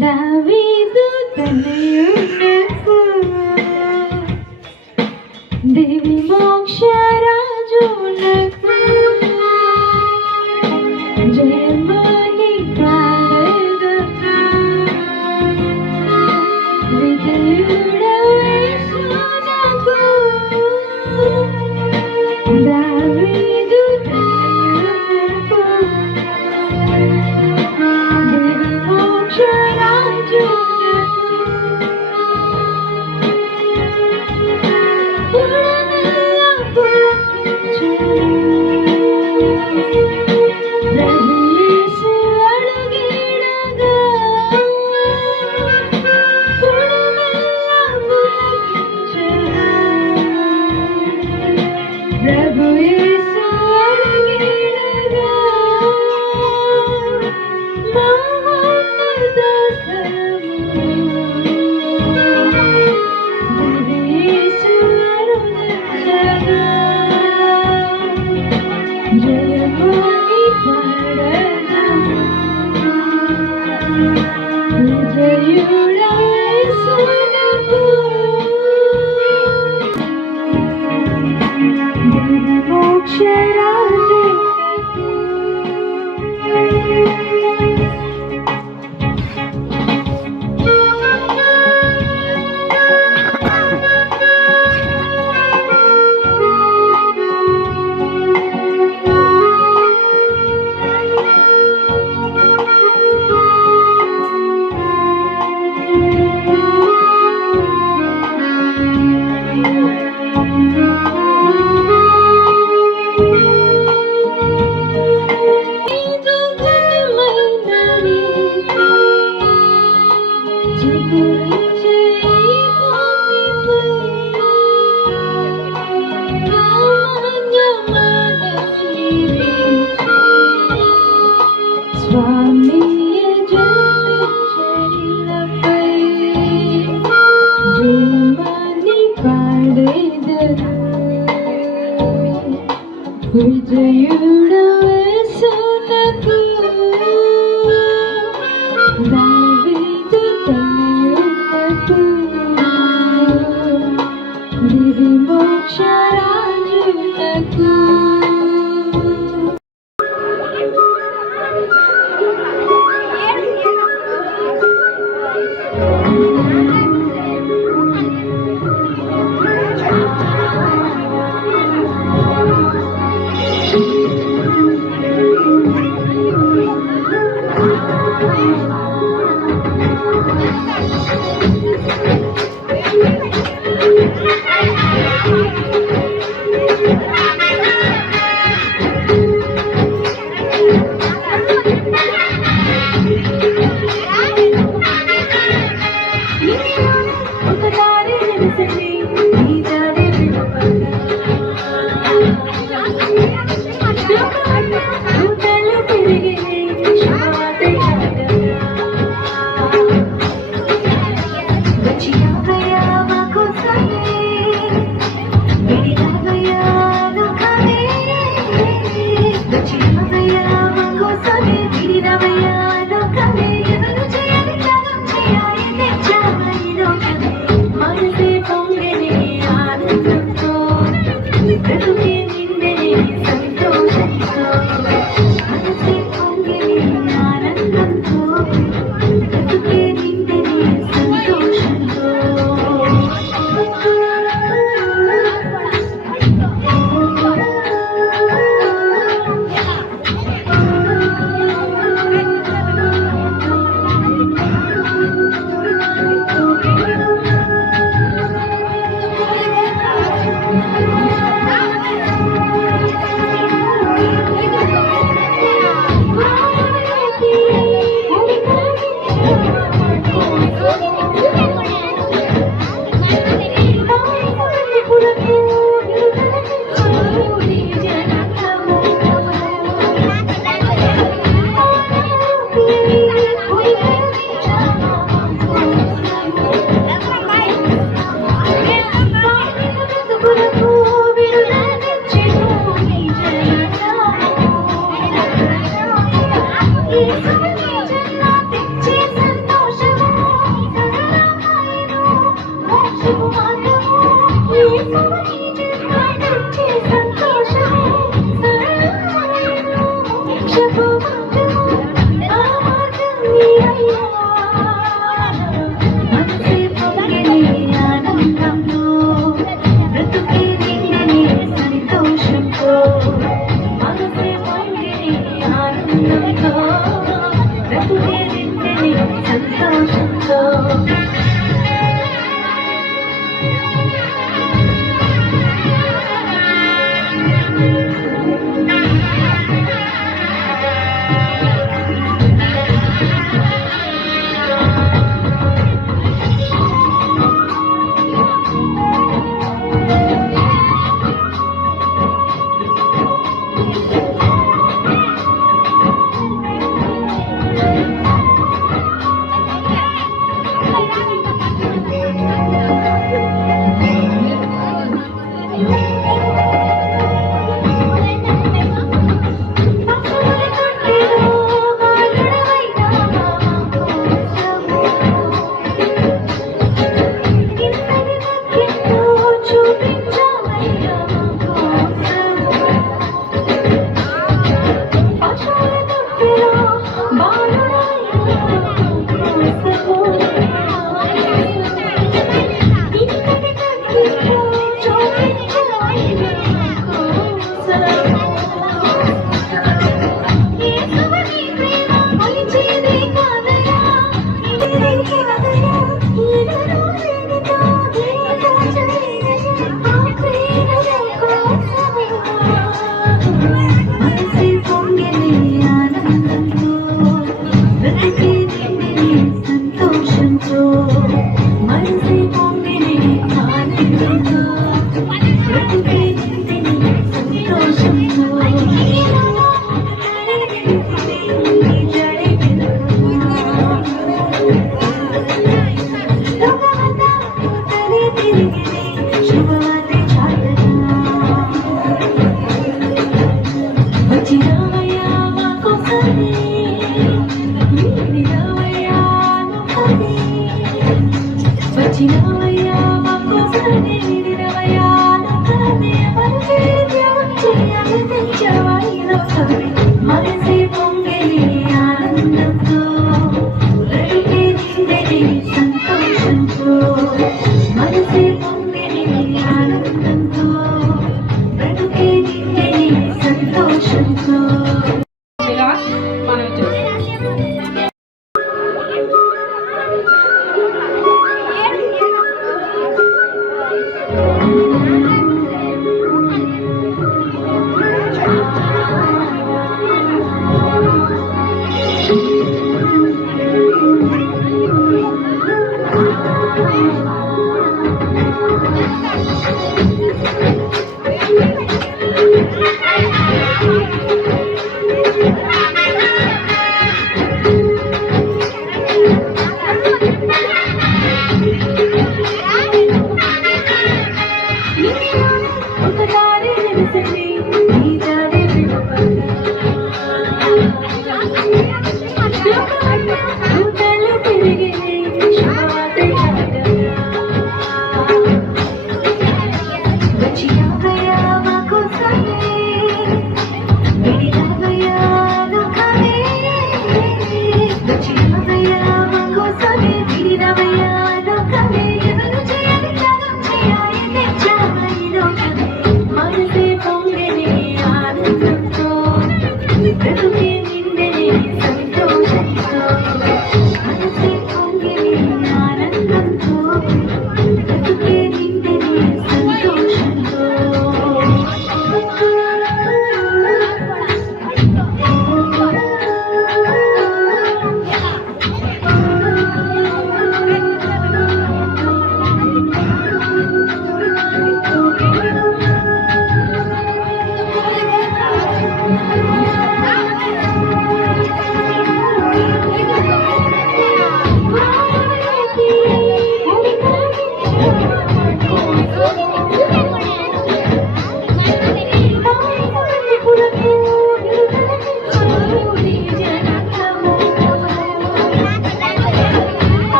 దావీదు తనయునకు దేవి మోక్షరాజునకు జయమని పాడెదను విజయుడయేసునకు దావీదు తనయునకు దేవి మోక్షరాజునకు పుడమిల్ల పులకించెను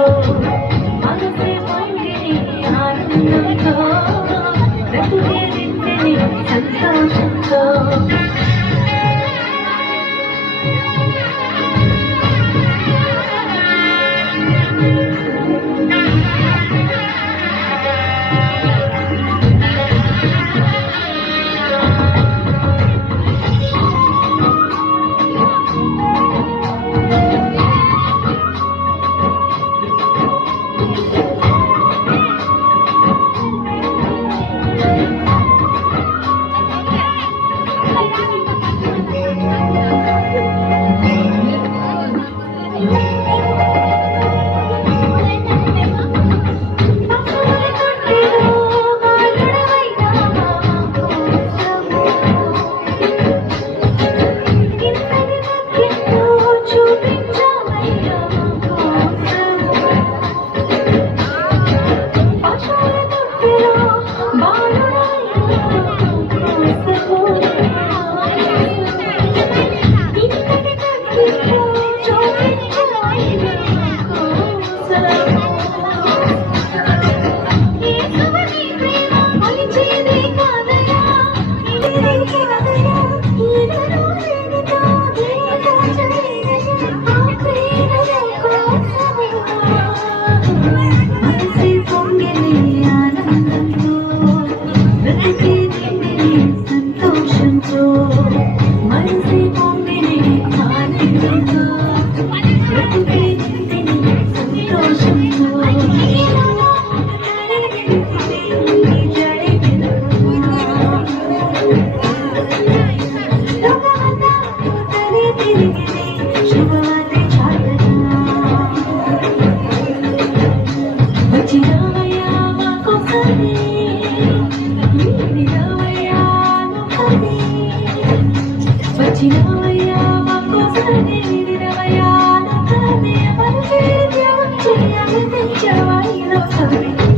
మనసే పొంగిని ఆనందంతో బ్రతుకే నిండిని సంతోషంతో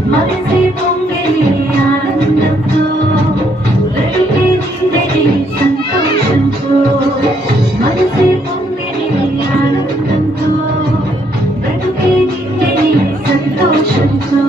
మనసే పొంగిని ఆనందంతో బ్రతుకే నిండిని సంతోషంతో మనసే పొంగిని ఆనందంతో బ్రతుకే నిండిని సంతోషంతో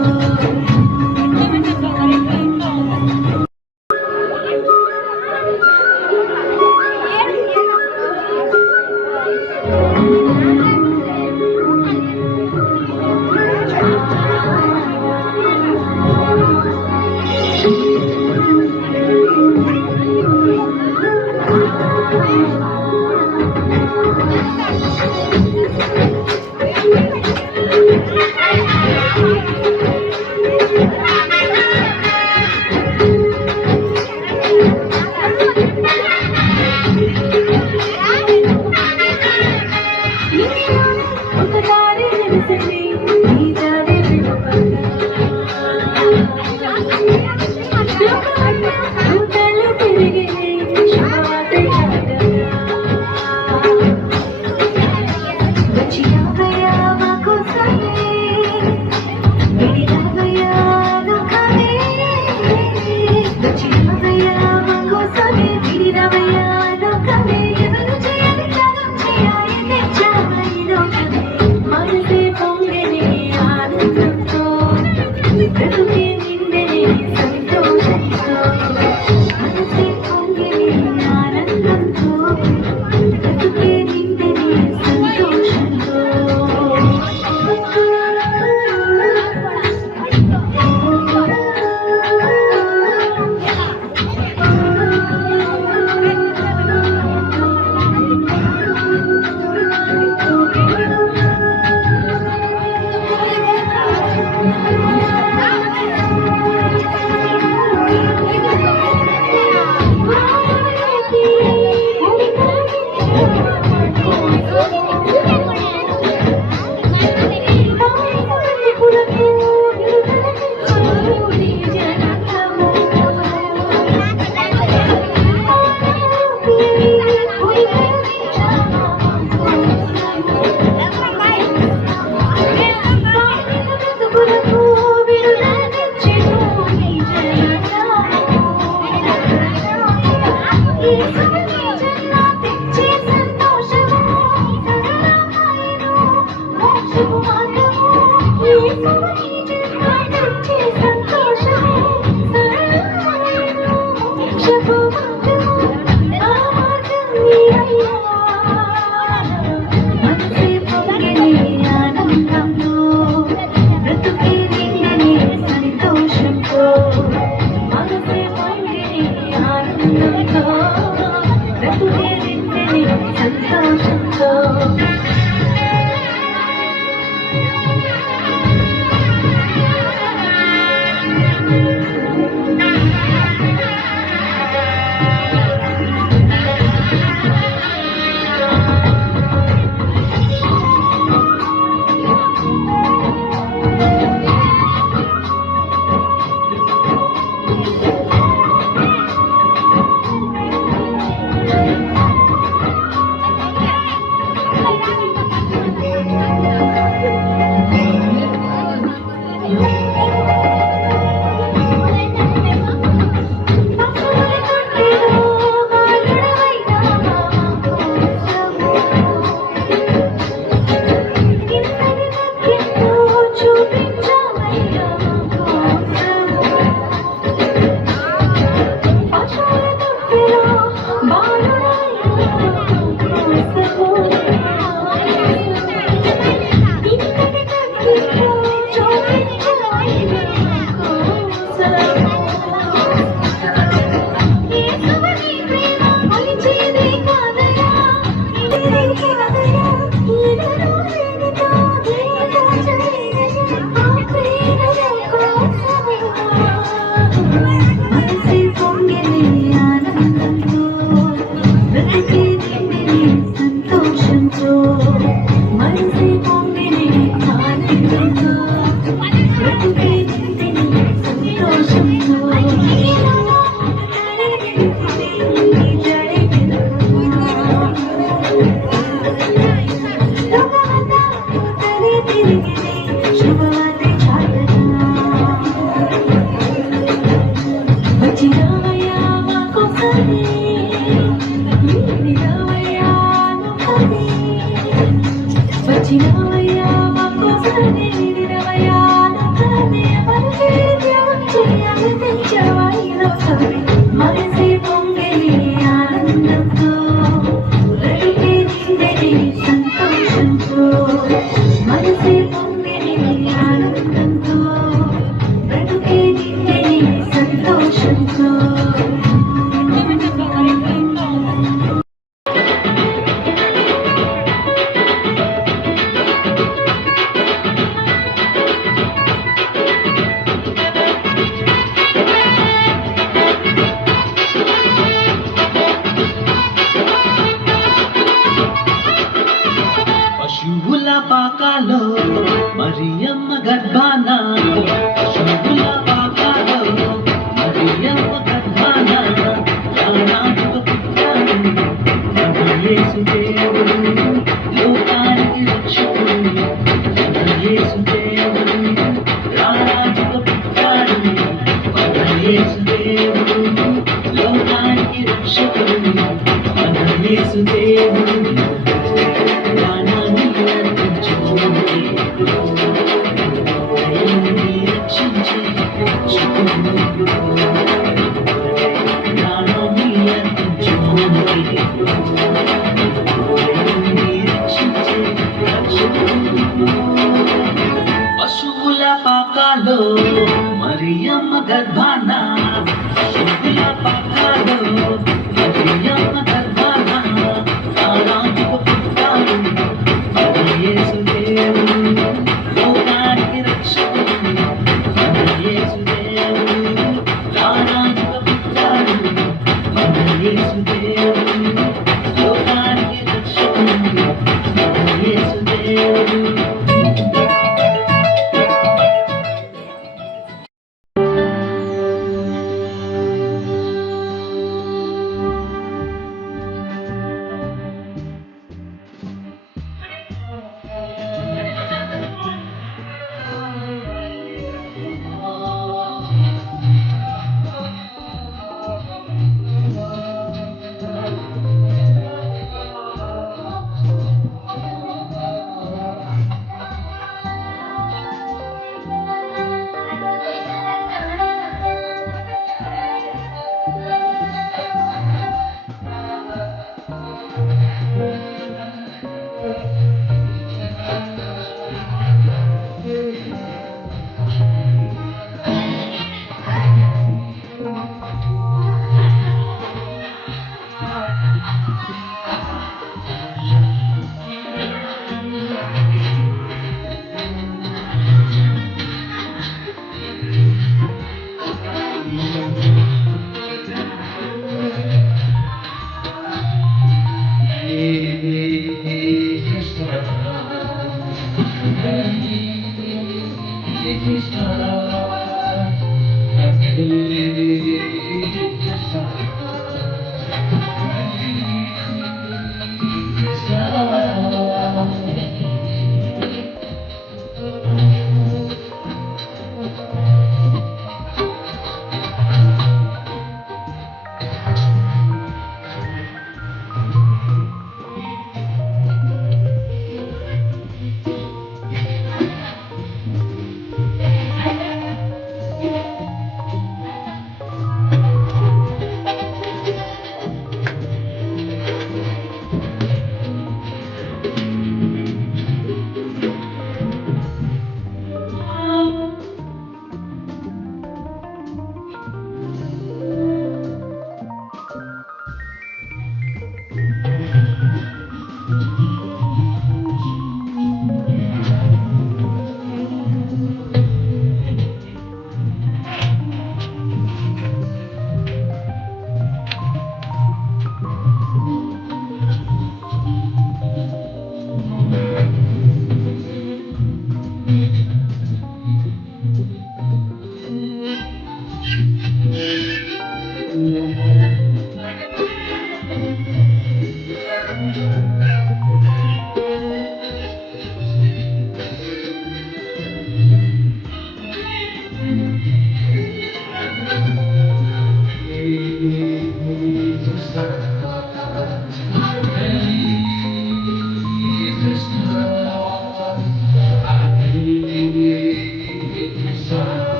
బ్రతుకే నిండెని సంతోషంతో శుభవార్త చాటగా వచ్చినావయ్యా మా కోసమే నీరావయ్యా నువ్వే వచ్చినావయ్యా మా కోసమే నీరావయ్యా నువ్వే మనసే త్యాగం చేయాలి తెచ్చావా ఈ లోకమే మనసే పొంగెని ఆనందంతో బ్రతుకే నిండెని సంతోషంతో మనసే పొంగెని ఆనందంతో బ్రతుకే నిండెని సంతోషంతో పశువుల పాకాలో మరియమ్మ గర్భాన పశువుల పాకాలో మరియమ్మ గర్భాన రానాజుక పుట్టాడు మన యేసు దేవుడు లోకానికి రక్షకుడు మన యేసు దేవుడు రానాజుక పుట్టాడు మన యేసు దేవుడు లోకానికి రక్షకుడు మన యేసు దేవుడు పశువుల పాకాలో మరియమ్మ గర్భాన పశువుల పాకాలో మరియమ్మ గర్భాన రారాజుకు పుట్టాడు మన యేసు దేవుడు లోకానికి రక్షకుడు మన యేసు దేవుడు రారాజుకు పుట్టాడు మన యేసు దేవుడు లోకానికి రక్షకుడు మన యేసు దేవుడు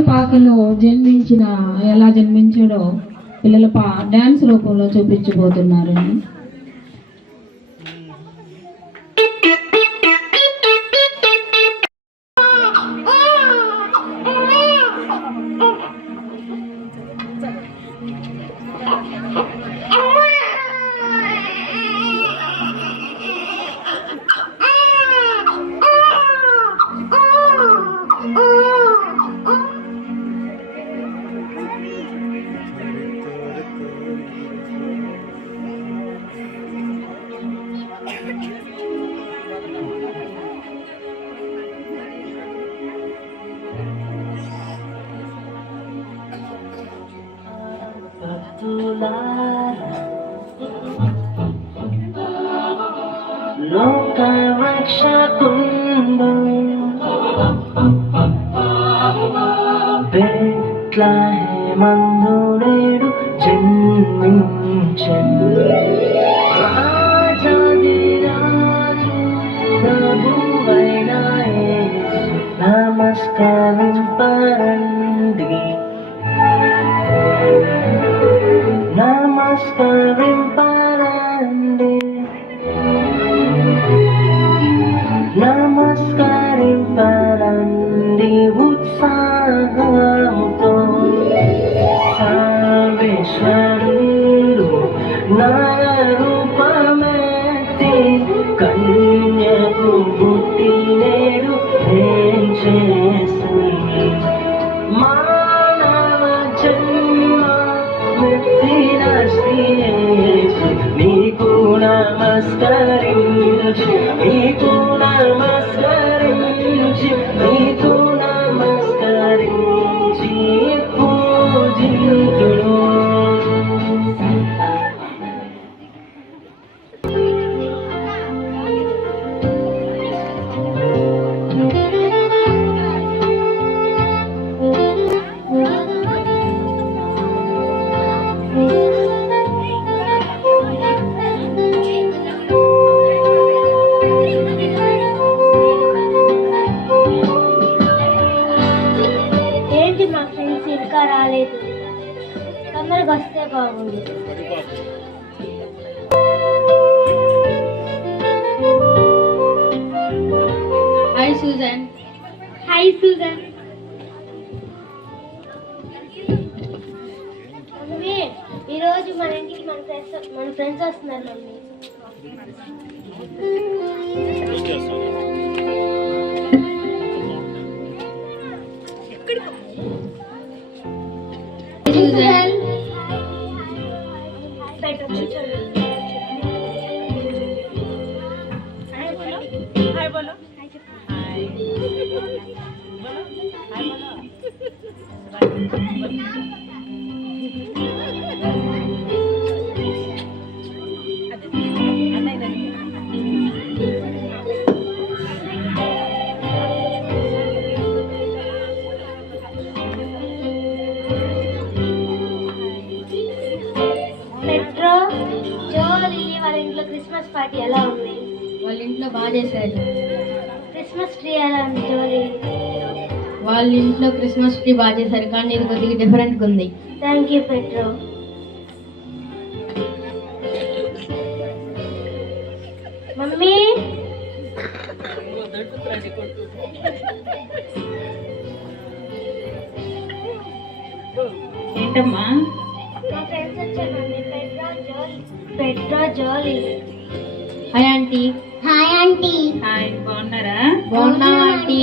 గోధుమ పాకలో జన్మించిన ఎలా జన్మించాడో పిల్లల డ్యాన్స్ రూపంలో చూపించబోతున్నారండి. లోకరక్షకుండు బెత్లెహేమందు నేడు జన్మించెను రాజాధిరాజు ప్రభువైన యేసు నమస్కరింపరండి నమస్కరింపరండి నమస్కరింపరండి ఉత్సాహముతో సర్వేశ్వరుడు నరరూపమెత్తి కన్యకు పుట్టి నేడు ఏం చేస్తుంది మానవ జన్మ మెత్తిన శ్రీయేసు నీకు నమస్కరించి నీకు నమస్కరించి నీకు నమస్కరించి పూజింతుడు ఏంటి మా ఫ్రెండ్స్ ఇంకా రాలేదు, తొందరగా వస్తే బాగుంది. Hi Susan. Hi Susan. Mummy, ఈరోజు మన ఇంటికి మన ఫ్రెండ్స్ వస్తున్నారు మమ్మీ. సూజన్. పెట్రో, జో, లిల్లీ వాళ్ళ ఇంట్లో క్రిస్మస్ పార్టీ ఎలా ఉంది? వాళ్ళ ఇంట్లో బాగా చేశారు. క్రిస్మస్ ట్రీ ఎలా ఉంది జోలీ? వాళ్ళ ఇంట్లో క్రిస్మస్ ట్రీ బాగా చేశారు, కానీ ఇది కొద్దిగా డిఫరెంట్గా ఉంది. Thank you petro. మమ్మీ, ఏంటమ్మా? మా ఫ్రెండ్స్ వచ్చారు mummy. Petro, Jolly. Hi aunty. Hi aunty. Hi, బాగున్నారా? బాగున్నా ఆంటీ.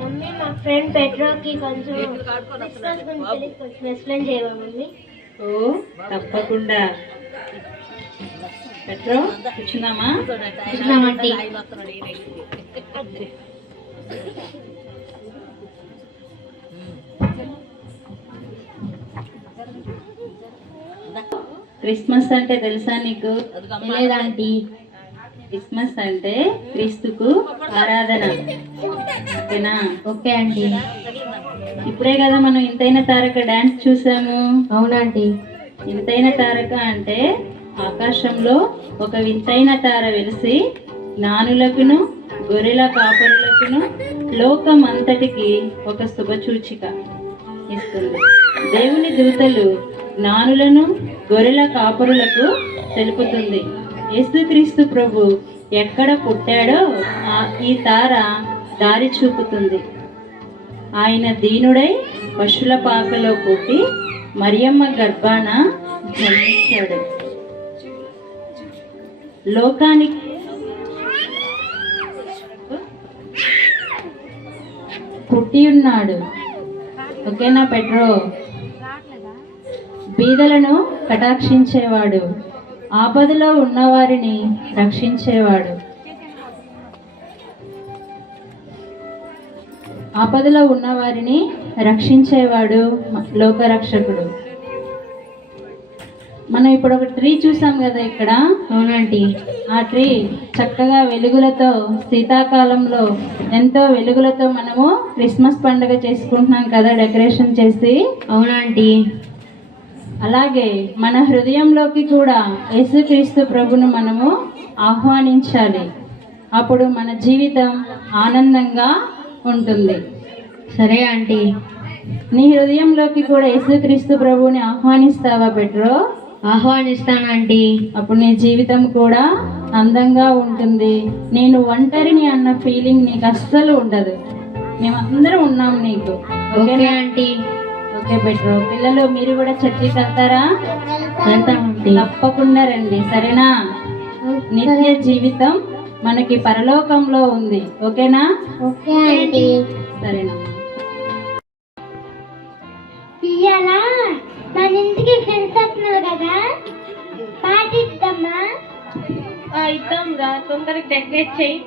మమ్మీ, మా ఫ్రెండ్ పెట్రోకి కొంచెం క్రిస్మస్ గురించి తెలిసి కొంచెం ఎక్స్ప్లెయిన్ చేయవా మమ్మీ? ఓ తప్పకుండా. పెట్రో కూర్చున్నామా? కూర్చున్నామండి. క్రిస్మస్ అంటే తెలుసా నీకు? లేదాంటీ. క్రిస్మస్ అంటే క్రీస్తుకు ఆరాధన. ఓకేనా? Okay aunty. ఇప్పుడే కదా మనం ఇంతైన తారక డాన్స్ చూసాము. అవునంటీ. ఇంతైన తారక అంటే ఆకాశంలో ఒక వింతైన తార వెలిసి జ్ఞానులకును గొర్రెల కాపరులకును లోకమంతటికి ఒక శుభసూచిక ఇస్తుంది. దేవుని దూతలు జ్ఞానులను గొర్రెల కాపరులకు తెలుపుతుంది. యేసుక్రీస్తు ప్రభు ఎక్కడ పుట్టాడో ఈ తార దారి చూపుతుంది. ఆయన దీనుడై పశుల పాకలో పుట్టి మరియమ్మ గర్భాన జన్మించాడు. లోకానికి పుట్టి ఉన్నాడు. ఓకేనా పెట్రో? బీదలను కటాక్షించేవాడు, ఆపదలో ఉన్నవారిని రక్షించేవాడు. ఆపదలో ఉన్నవారిని రక్షించేవాడు లోకరక్షకుడు. మనం ఇప్పుడు ఒక ట్రీ చూసాం కదా ఇక్కడ. అవునండి. ఆ ట్రీ చక్కగా వెలుగులతో, శీతాకాలంలో ఎంతో వెలుగులతో మనము క్రిస్మస్ పండుగ చేసుకుంటున్నాం కదా, డెకరేషన్ చేసి. అవునండి. అలాగే మన హృదయంలోకి కూడా యేసుక్రీస్తు ప్రభును మనము ఆహ్వానించాలి. అప్పుడు మన జీవితం ఆనందంగా ఉంటుంది. సరే ఆంటీ. నీ హృదయంలోకి కూడా యేసుక్రీస్తు ప్రభువుని ఆహ్వానిస్తావా పెట్రో? ఆహ్వానిస్తాను ఆంటీ. అప్పుడు నీ జీవితం కూడా అందంగా ఉంటుంది. నేను ఒంటరిని అన్న ఫీలింగ్ నీకు అస్సలు ఉండదు. మేమందరం ఉన్నాం నీకు. Okay aunty. Okay petro. పిల్లలు మీరు కూడా చర్చికి వెళ్తారా? వెళ్తామండి. తప్పకుండా రండి, సరేనా? నిత్య జీవితం మనకి పరలోకంలో ఉంది. ఓకేనా? Okay aunty. సరేనా? ఇయ్యాల మన ఇంటికి ఫ్రెండ్స్ వస్తున్నారు కదా, పార్టీ ఇద్దామా? ఇద్దాం రా, తొందరగా డెకరేట్ చేయి.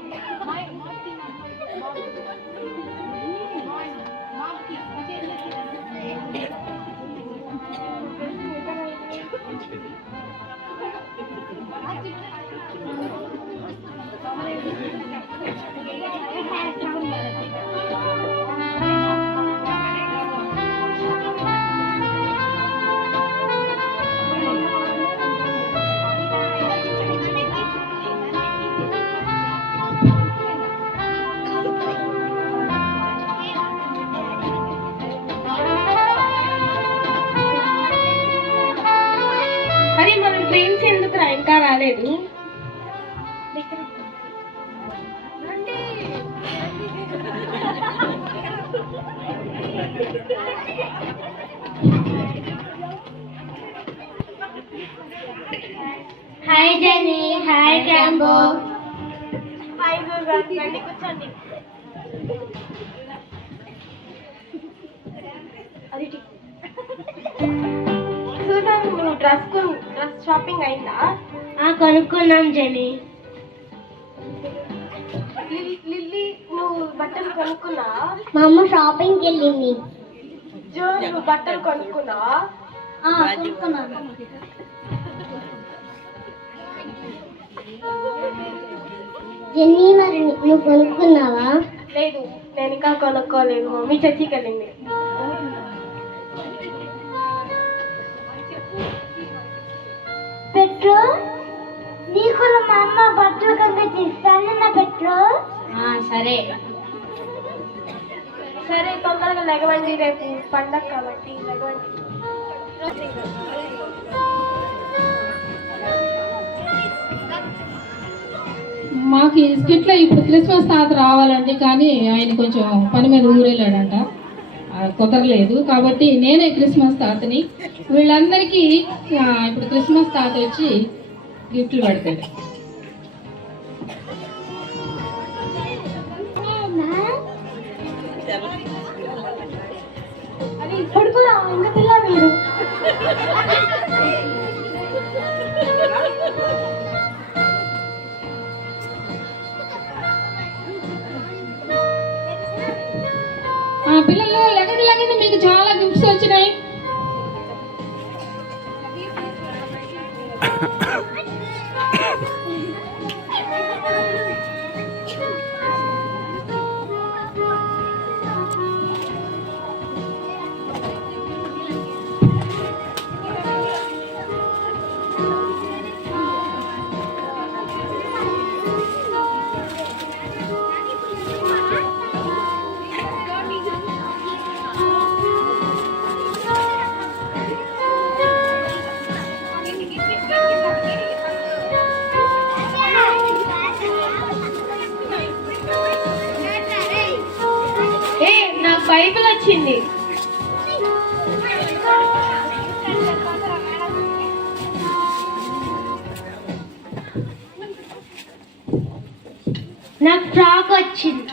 మరి మన ఫ్రెండ్స్ ఎందుకు ఇంకా రాలేదు? Hi Jenny. హాయ్ క్యాంబో. హాయ్ దుర్గా, రండి కూర్చోండి. సూజన్, నువ్వు డ్రెస్ షాపింగ్ అయిందా? కొనుక్కున్నాం జెనీ. లిల్లీ, నువ్వు బట్టలు కొనుక్కున్నావా? మా అమ్మ షాపింగ్కి వెళ్ళింది. జో, నువ్వు బట్టలు కొనుక్కున్నావా? కొనుక్కున్నాను. జెన్నీ, మరి నువ్వు కొనుక్కున్నావా? లేదు, నేను ఇంకా కొనుక్కోలేదు. మమ్మీ చర్చికి వెళ్ళింది. పెట్రో, నీకు మా అమ్మ బట్టలు కనుక ఇస్తానన్నా పెట్రో? సరే. సరే, తొందరగా లెగవండి, రేపు పండగ కాబట్టి లెగవండి. మాకు ఈ స్కిట్లో ఇప్పుడు క్రిస్మస్ తాత రావాలండి, కానీ ఆయన కొంచెం పని మీద ఊరెళ్ళాడంట, కుదరలేదు. కాబట్టి నేనే క్రిస్మస్ తాతని. వీళ్ళందరికీ ఇప్పుడు క్రిస్మస్ తాత వచ్చి గిఫ్ట్లు పెడతాడు. అది ఇప్పుడు కూడా ఇంకా పిల్ల మీరు. పిల్లలు లెగండి, మీకు చాలా గిఫ్ట్స్ వచ్చినాయి. వచ్చింది. నాకు ఫ్రాక్ వచ్చింది.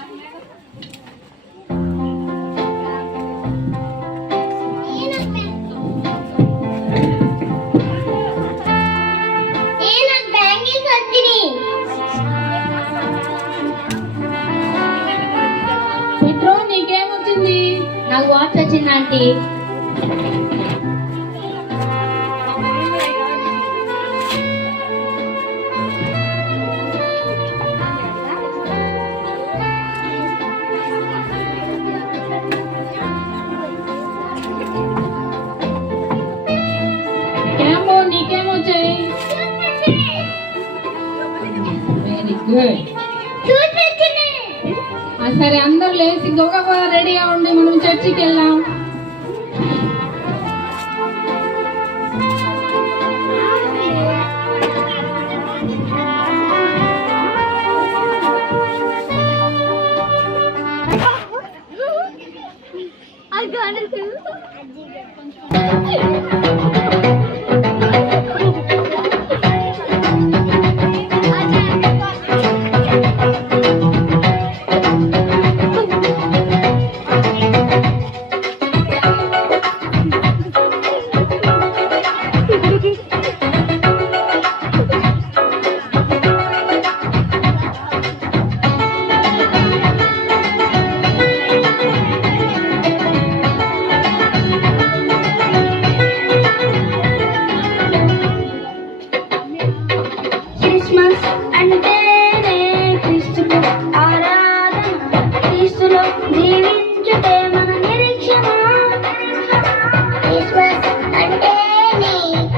పెట్రో నీకేమొచ్చింది? నాకు వాచ్ వచ్చింది ఆంటీ. ఏమో నీకేమొచ్చాయి? Very good. సరే అందరు లేచి గబగబా రెడీగా ఉండి మనం చర్చికి వెళ్దాం. క్రిస్మస్ అంటేనే క్రీస్తుకు ఆరాధన, క్రీస్తులో జీవించుటే మన నిరీక్షణ. క్రిస్మస్ అంటేనే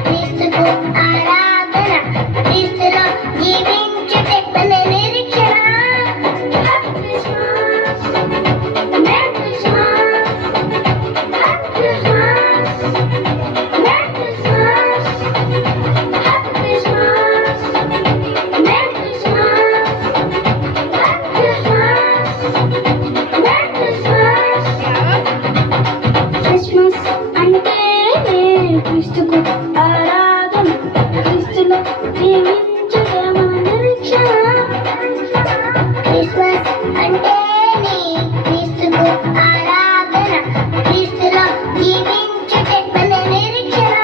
క్రీస్తుకు ఆరాధన, క్రీస్తులో జీవించుటే మన నిరీక్షణ. Happy Christmas, merry Christmas, happy Christmas, merry Christmas, happy Christmas, merry Christmas, happy Christmas, merry Christmas. Christmas అంటేనే క్రీస్తుకు ఆరాధన, క్రీస్తులో జీవించుటే మన నిరీక్షణ. క్రిస్మస్ అంటేనే క్రీస్తుకు ఆరాధన, క్రీస్తులో జీవించుటే మన నిరీక్షణ.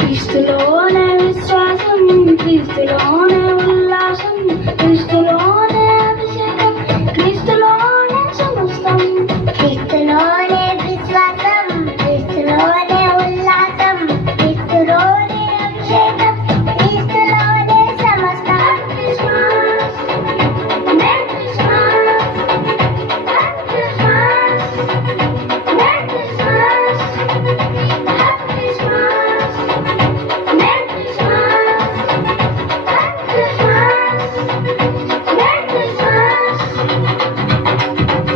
క్రీస్తులోనే విశ్వాసం, క్రీస్తులోనే ఉల్లాసం, క్రీస్తులోనే అభిషేకం, క్రీస్తులోనే సమస్తం. క్రీస్తులోనే విశ్వాసం, క్రీస్తులోనే ఉల్లాసం, క్రీస్తులోనే అభిషేకం, క్రీస్తులోనే సమస్తం. Christmas, merry Christmas, happy Christmas, merry Christmas, happy Christmas, merry Christmas, happy Christmas, merry Christmas.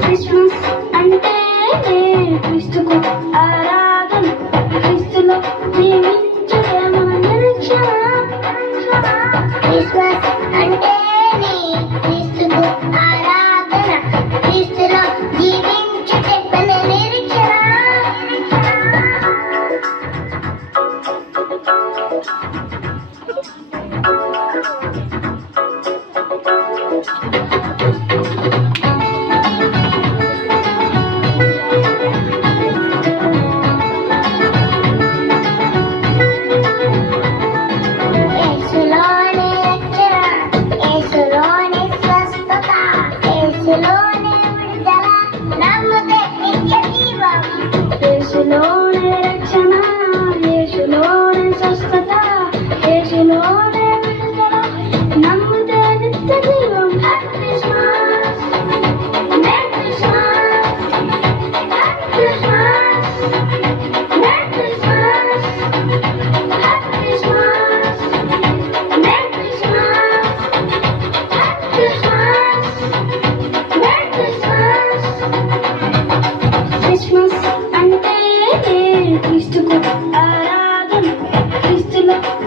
Christmas అంటేనే క్రీస్తుకు ఆరాధన, క్రీస్తులో జీవించుటే మన నిరీక్షణ. క్రిస్మస్ అంటేనే క్రీస్తుకు ఆరాధన, క్రీస్తులో జీవించుటే మన నిరీక్షణ. యేసులోనే రక్షణ, యేసులోనే స్వస్థత, యేసులోనే విడుదల, నమ్మితే నిత్య జీవం. యేసులోనే రక్షణ, యేసులోనే స్వస్థత,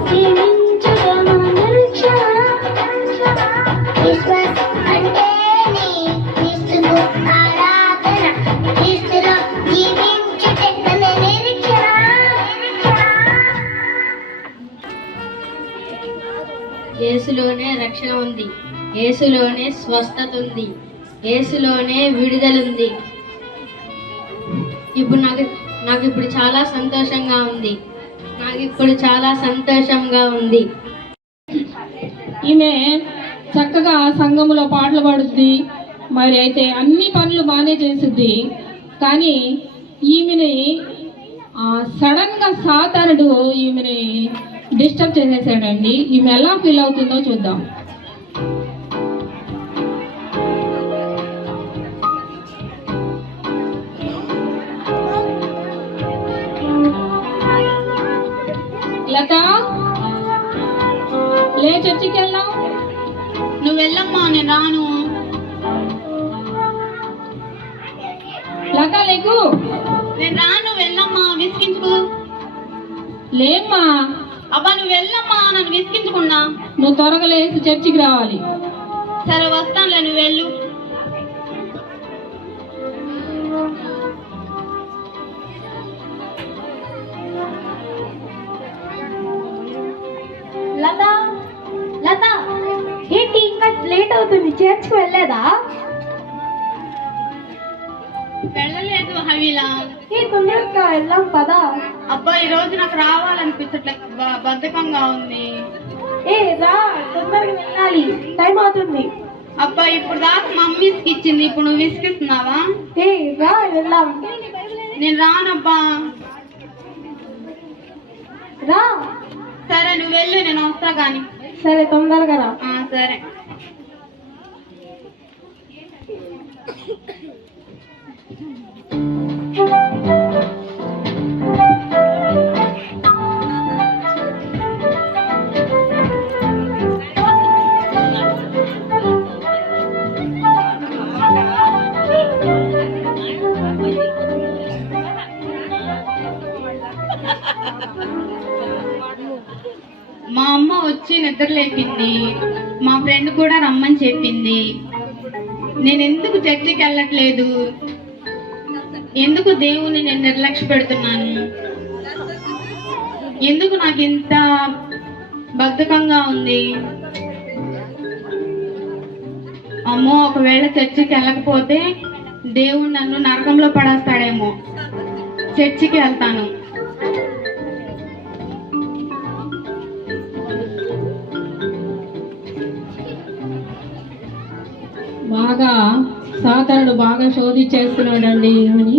జీవించుట మన నిరీక్షణ. క్రిస్మస్ అంటేనే క్రీస్తుకు ఆరాధన, క్రీస్తులో జీవించుటే మన నిరీక్షణ. యేసులోనే రక్షణ ఉంది, యేసులోనే స్వస్థత ఉంది, యేసులోనే విడుదలుంది. ఇప్పుడు నాకు ఇప్పుడు చాలా సంతోషంగా ఉంది. ఈమె చక్కగా సంఘములో పాటలు పాడుద్ది, మరి అయితే అన్ని పనులు బాగానే చేసిద్ది. కానీ ఈమెని సడన్గా సాతానుడు ఈమెని డిస్టర్బ్ చేసేసాడండి. ఈమె ఎలా ఫీల్ అవుతుందో చూద్దాం. లత, లే చర్చికి వెళ్దాం. నువ్వు వెళ్ళమ్మా, నేను రాను. లత లేకు. నేను రాను, వెళ్ళమ్మా, విసిగించుకో. లేమ్మా. అబ్బా నువ్వు వెళ్ళమ్మా, నన్ను విసిగించుకున్నా. నువ్వు త్వరగా లేచి చర్చికి రావాలి. సరే వస్తానులే, నువ్వు వెళ్ళు. లత లత ఏంటి ఇంకా లేట్ అవుతుంది, చర్చ్కి వెళ్ళలేదా? వెళ్ళలేదు హవీలా. తొందరగా వెళ్దాం పదా. అబ్బా ఈ రోజు నాకు రావాలనిపించట్లేదు, బద్ధకంగా ఉంది. రా, తొందరగా వెళ్ళాలి, టైం అవుతుంది. అబ్బా ఇప్పుడు దాకా మమ్మీకి ఇచ్చింది, ఇప్పుడు నువ్వు విసిగిస్తున్నావా? రా వెళ్దాం. నేను రానబ్బా. రా. సరే నువ్వు వెళ్ళు, నేను వస్తా గాని. సరే తొందరగా రా. సరే. మా అమ్మ వచ్చి నిద్ర లేపింది, మా ఫ్రెండ్ కూడా రమ్మని చెప్పింది. నేను ఎందుకు చర్చికి వెళ్ళట్లేదు, ఎందుకు దేవుని నేను నిర్లక్ష్య పెడుతున్నాను, ఎందుకు నాకు ఇంత బద్ధకంగా ఉంది. అమ్మో ఒకవేళ చర్చికి వెళ్ళకపోతే దేవుడు నన్ను నరకంలో పడేస్తాడేమో. చర్చికి వెళ్తాను. బాగా సాతానుడు బాగా శోధించేస్తున్నాడండి అని.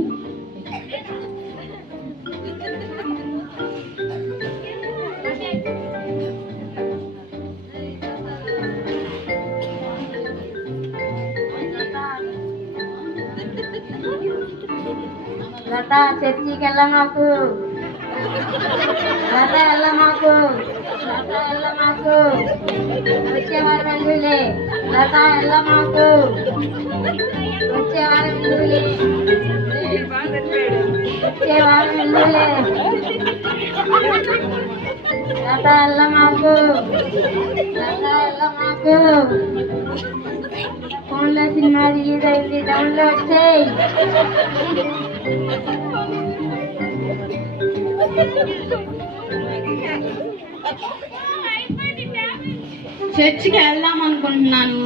లత చర్చికి వెళ్ళమాకు, లత వెళ్ళమాకు, లత వెళ్ళమాకు. వచ్చేవారం ఎందులే, లత వెళ్ళమాకు, వచ్చేవారం ఎందులే, వచ్చేవారం ఎందులే, లత వెళ్ళమాకు, లత వెళ్ళమాకు. ఫోన్లో సినిమా రిలీజ్ అయింది, డౌన్లోడ్ చేయి. చర్చికి వెళ్దాం అనుకుంటున్నాను,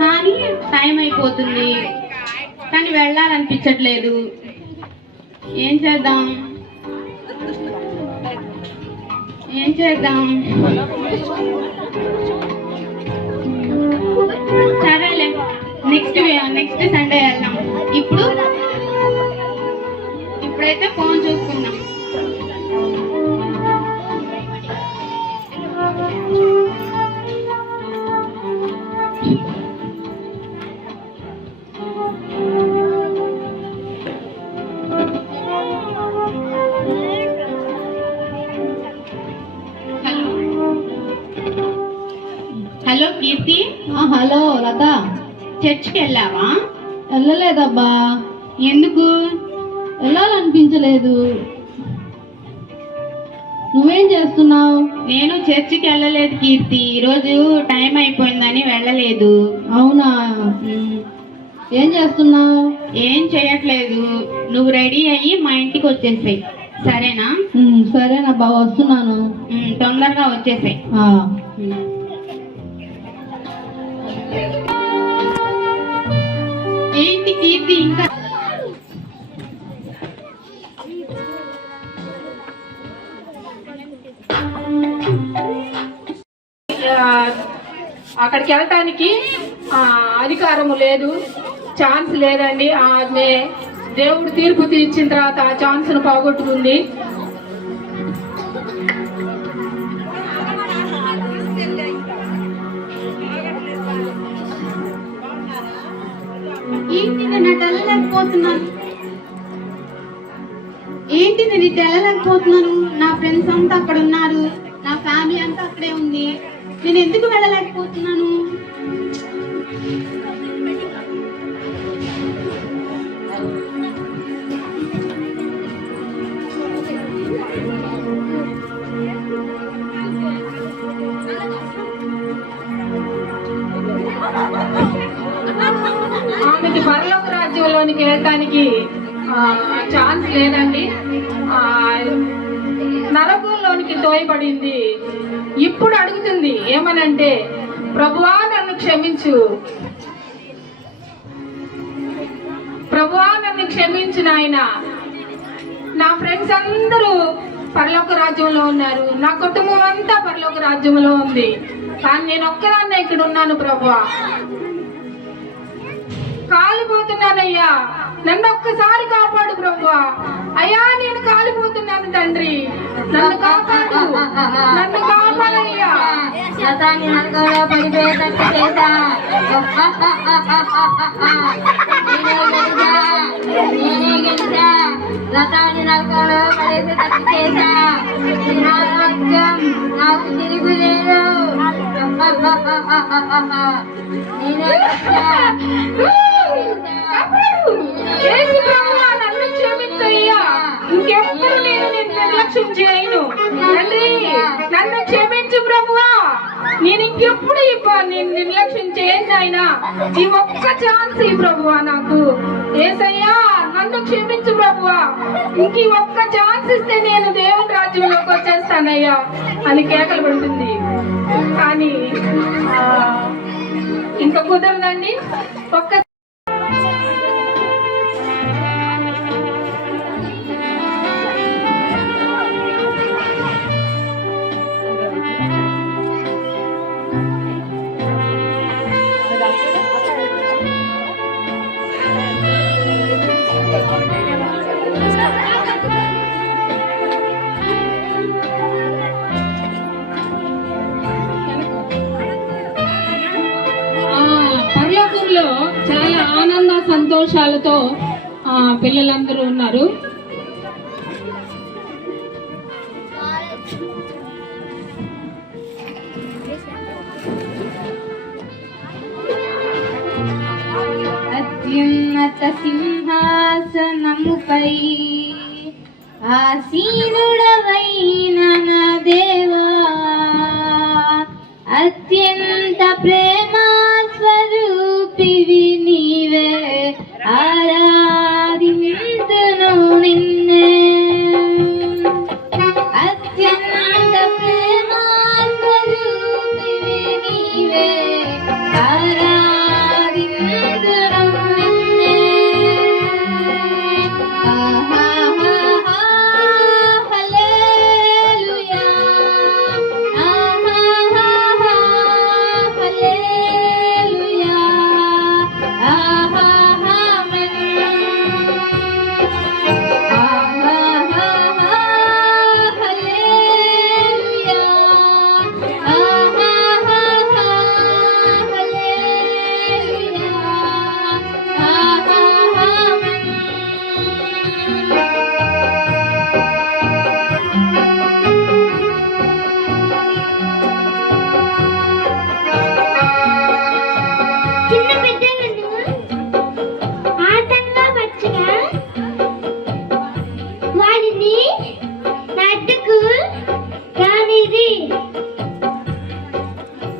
కానీ టైం అయిపోతుంది, కానీ వెళ్ళాలనిపించట్లేదు. ఏం చేద్దాం? సరేలే, నెక్స్ట్ సండే వెళ్దాం. ఇప్పుడైతే ఫోన్ చూసుకుందాం. హలో కీర్తి. హలో లత. చర్చ్కి వెళ్ళావా? వెళ్ళలేదబ్బా. ఎందుకు? వెళ్ళాలనిపించలేదు. నువ్వేం చేస్తున్నావు? నేను చర్చికి వెళ్ళలేదు కీర్తి, ఈరోజు టైం అయిపోయిందని వెళ్ళలేదు. అవునా? ఏం చేస్తున్నావు? ఏం చేయట్లేదు, నువ్వు రెడీ అయ్యి మా ఇంటికి వచ్చేసాయి, సరేనా? సరేనబ్బా, వస్తున్నాను. తొందరగా వచ్చేసాయి. ఏంటి కీర్తి ఇంకా? అక్కడికి వెళ్ళటానికి అధికారము లేదు, ఛాన్స్ లేదండి. ఆమె దేవుడు తీర్పు తీర్చిన తర్వాత ఆ ఛాన్స్ను పోగొట్టుకుంది. ఏంటి నేను అటు వెళ్ళలేకపోతున్నాను, నా ఫ్రెండ్స్ అంతా అక్కడ ఉన్నారు, నా ఫ్యామిలీ అంతా అక్కడే ఉంది, నేను ఎందుకు వెళ్ళలేకపోతున్నాను? ఆమెకి పరలోక రాజ్యంలోనికి వెళ్ళటానికి ఛాన్స్ లేదండి. నరకంలోనికి తోయబడింది. ఇప్పుడు అడుగుతుంది ఏమనంటే, ప్రభువా నన్ను క్షమించు, ప్రభువా నన్ను క్షమించు నాయన. నా ఫ్రెండ్స్ అందరూ పరలోక రాజ్యంలో ఉన్నారు, నా కుటుంబం అంతా పరలోక రాజ్యంలో ఉంది, కానీ నేను ఒక్కదాన్నే ఇక్కడ ఉన్నాను ప్రభువా, కాలిపోతున్నానయ్యా, నన్ను ఒక్కసారి కాపాడు ప్రభువా. అయ్యా నేను కాలిపోతున్నాను తండ్రి, నన్ను కాపాడు, నన్ను కాపాడయ్యా. లతాని నరకంలో పడిపోయేటట్టు చేశా, నేనే గెలిచా. లతాని నరకంలో పడేసేటట్టు చేశా, నా రాజ్యం నాకు తిరుగులేదు. నేనే గెలిచా. నన్ను క్షమించయ్యా, ఇంకెప్పుడు నేను నిర్లక్ష్యం చేయను తండ్రి, నన్ను క్షమించు ప్రభువా. నేను ఇంకెప్పుడు నేను నిర్లక్ష్యం చేయను ఆయన, ఈ ఒక్క ఛాన్స్ ఈ ప్రభువా నాకు. యేసయ్యా నన్ను క్షమించు ప్రభువా, ఇంక ఈ ఒక్క ఛాన్స్ ఇస్తే నేను దేవుని రాజ్యంలోకి వచ్చేస్తానయ్యా అని కేకలు పెడుతుంది. కానీ ఇంకా కుదరదండి. ఒక్క పరలోకంలో చాలా ఆనంద సంతోషాలతో పిల్లలందరూ ఉన్నారు. అత్యున్నత సింహాసనముపై ఆసీనుడవైన నా దేవా, అత్యంత ప్రేమా స్వరూపివి నీవే, ఆరాధింతును నిన్నే. అత్యంత ప్రేమా స్వరూపివి నీవే, ఆరాధింతును నిన్నే. ఆహాహా హల్లెలూయా, ఆహాహా హల్లెలూయా.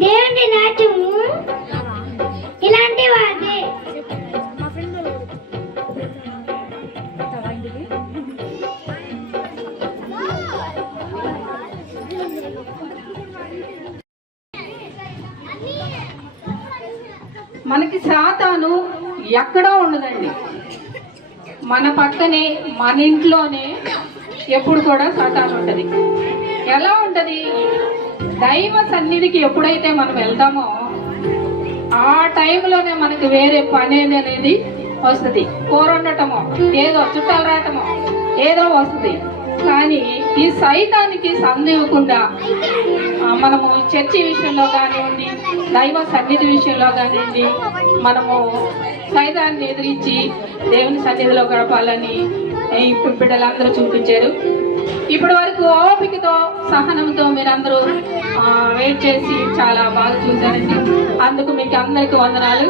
దేవుని రాజ్యము ఇలాంటి వాదే. మనకి సాతాను ఎక్కడో ఉండదండి, మన పక్కనే, మన ఇంట్లోనే ఎప్పుడు కూడా సాతాను ఉంటుంది. ఎలా ఉంటుంది? దైవ సన్నిధికి ఎప్పుడైతే మనం వెళ్తామో ఆ టైంలోనే మనకి వేరే పని అనేది వస్తుంది. కూర వండటమో, ఏదో చుట్టాలు రావటమో ఏదో వస్తుంది. కానీ ఈ సైతానికి సందేహకుండా మనము చర్చి విషయంలో కానివ్వండి, దైవ సన్నిధి విషయంలో కానివ్వండి, మనము సైతాన్ని ఎదిరించి దేవుని సన్నిధిలో గడపాలని ఇప్పుడు బిడ్డలందరూ చూపించారు. ఇప్పటి వరకు ఓపికతో, సహనంతో మీరందరూ వెయిట్ చేసి చాలా బాగా చూశారండి. అందుకు మీకు అందరికీ వందనాలు.